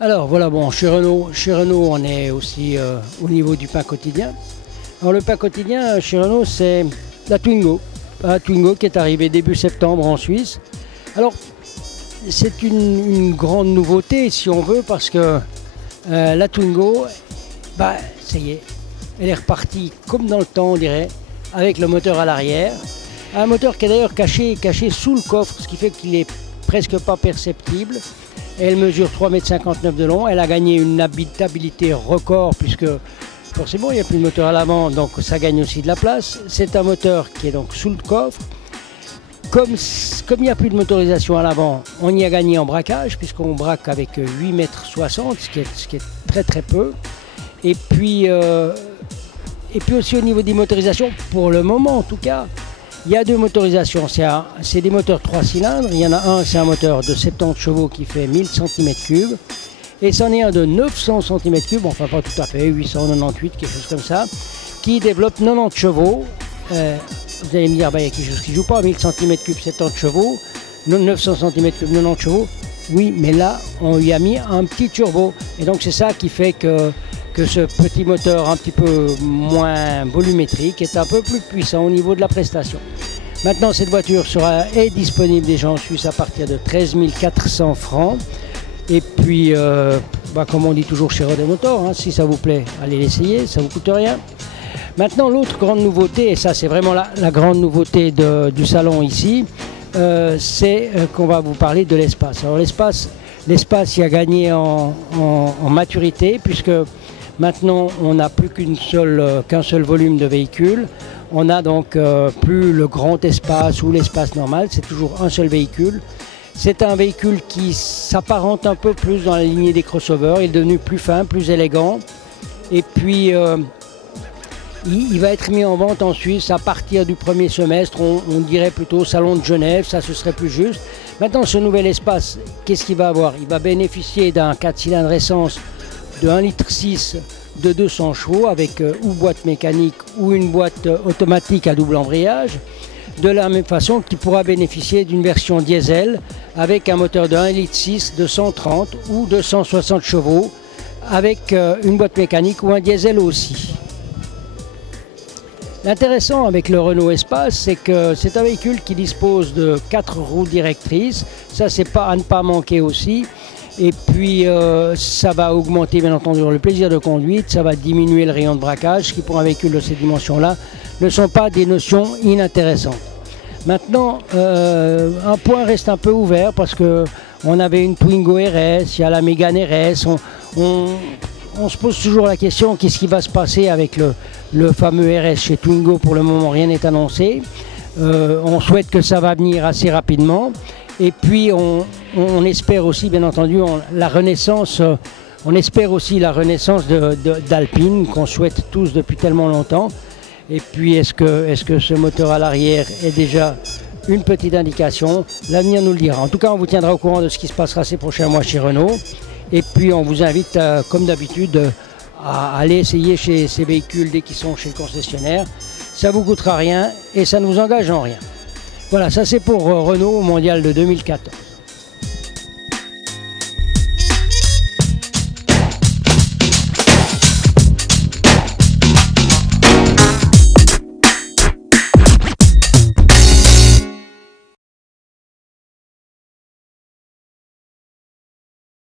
Alors voilà, bon, chez Renault, on est aussi au niveau du pain quotidien. Alors le pain quotidien chez Renault, c'est la Twingo. La Twingo qui est arrivée début septembre en Suisse. Alors c'est une grande nouveauté si on veut parce que la Twingo, bah, ça y est, elle est repartie comme dans le temps on dirait, avec le moteur à l'arrière. Un moteur qui est d'ailleurs caché sous le coffre, ce qui fait qu'il est presque pas perceptible. Elle mesure 3,59 m de long. Elle a gagné une habitabilité record puisque forcément il n'y a plus de moteur à l'avant, donc ça gagne aussi de la place. C'est un moteur qui est donc sous le coffre. Comme il n'y a plus de motorisation à l'avant, on y a gagné en braquage puisqu'on braque avec 8,60 m, ce qui est très très peu. Et puis aussi au niveau des motorisations, pour le moment en tout cas, il y a deux motorisations, c'est des moteurs 3 cylindres. Il y en a un, c'est un moteur de 70 chevaux qui fait 1000 cm3. Et c'en est un de 900 cm3, enfin pas tout à fait, 898, quelque chose comme ça, qui développe 90 chevaux. Vous allez me dire, bah, il y a quelque chose qui ne joue pas, 1000 cm3, 70 chevaux, 900 cm3, 90 chevaux. Oui, mais là, on lui a mis un petit turbo. Et donc c'est ça qui fait que ce petit moteur un petit peu moins volumétrique est un peu plus puissant au niveau de la prestation. Maintenant, cette voiture est disponible déjà en Suisse à partir de 13 400 francs. Et puis, comme on dit toujours chez Renault Motor, hein, si ça vous plaît, allez l'essayer, ça ne vous coûte rien. Maintenant, l'autre grande nouveauté, et ça c'est vraiment la grande nouveauté du salon ici, c'est qu'on va vous parler de l'espace. Alors l'espace il a gagné en maturité puisque maintenant on n'a plus qu'un seul volume de véhicule. On a donc plus le grand espace ou l'espace normal, c'est toujours un seul véhicule. C'est un véhicule qui s'apparente un peu plus dans la lignée des crossovers, il est devenu plus fin, plus élégant. Et puis il va être mis en vente en Suisse à partir du premier semestre, on dirait plutôt Salon de Genève, ça ce serait plus juste. Maintenant ce nouvel espace, qu'est-ce qu'il va avoir? Il va bénéficier d'un 4 cylindres essence de 1,6 litre de 200 chevaux avec ou boîte mécanique ou une boîte automatique à double embrayage. De la même façon qu'il pourra bénéficier d'une version diesel avec un moteur de 1,6 litre de 130 ou 260 chevaux avec une boîte mécanique ou un diesel aussi. L'intéressant avec le Renault Espace, c'est que c'est un véhicule qui dispose de 4 roues directrices. Ça, c'est pas à ne pas manquer aussi. Et puis, ça va augmenter, bien entendu, le plaisir de conduite. Ça va diminuer le rayon de braquage, ce qui, pour un véhicule de ces dimensions-là, ne sont pas des notions inintéressantes. Maintenant, un point reste un peu ouvert parce qu'on avait une Twingo RS, il y a la Mégane RS. On se pose toujours la question, qu'est-ce qui va se passer avec le fameux RS chez Twingo? Pour le moment, rien n'est annoncé. On souhaite que ça va venir assez rapidement. Et puis, on espère aussi, bien entendu, on espère aussi la renaissance d'Alpine, qu'on souhaite tous depuis tellement longtemps. Et puis, est-ce que ce moteur à l'arrière est déjà une petite indication? L'avenir nous le dira. En tout cas, on vous tiendra au courant de ce qui se passera ces prochains mois chez Renault. Et puis on vous invite, comme d'habitude, à aller essayer chez ces véhicules dès qu'ils sont chez le concessionnaire. Ça ne vous coûtera rien et ça ne vous engage en rien. Voilà, ça c'est pour Renault Mondial de 2014.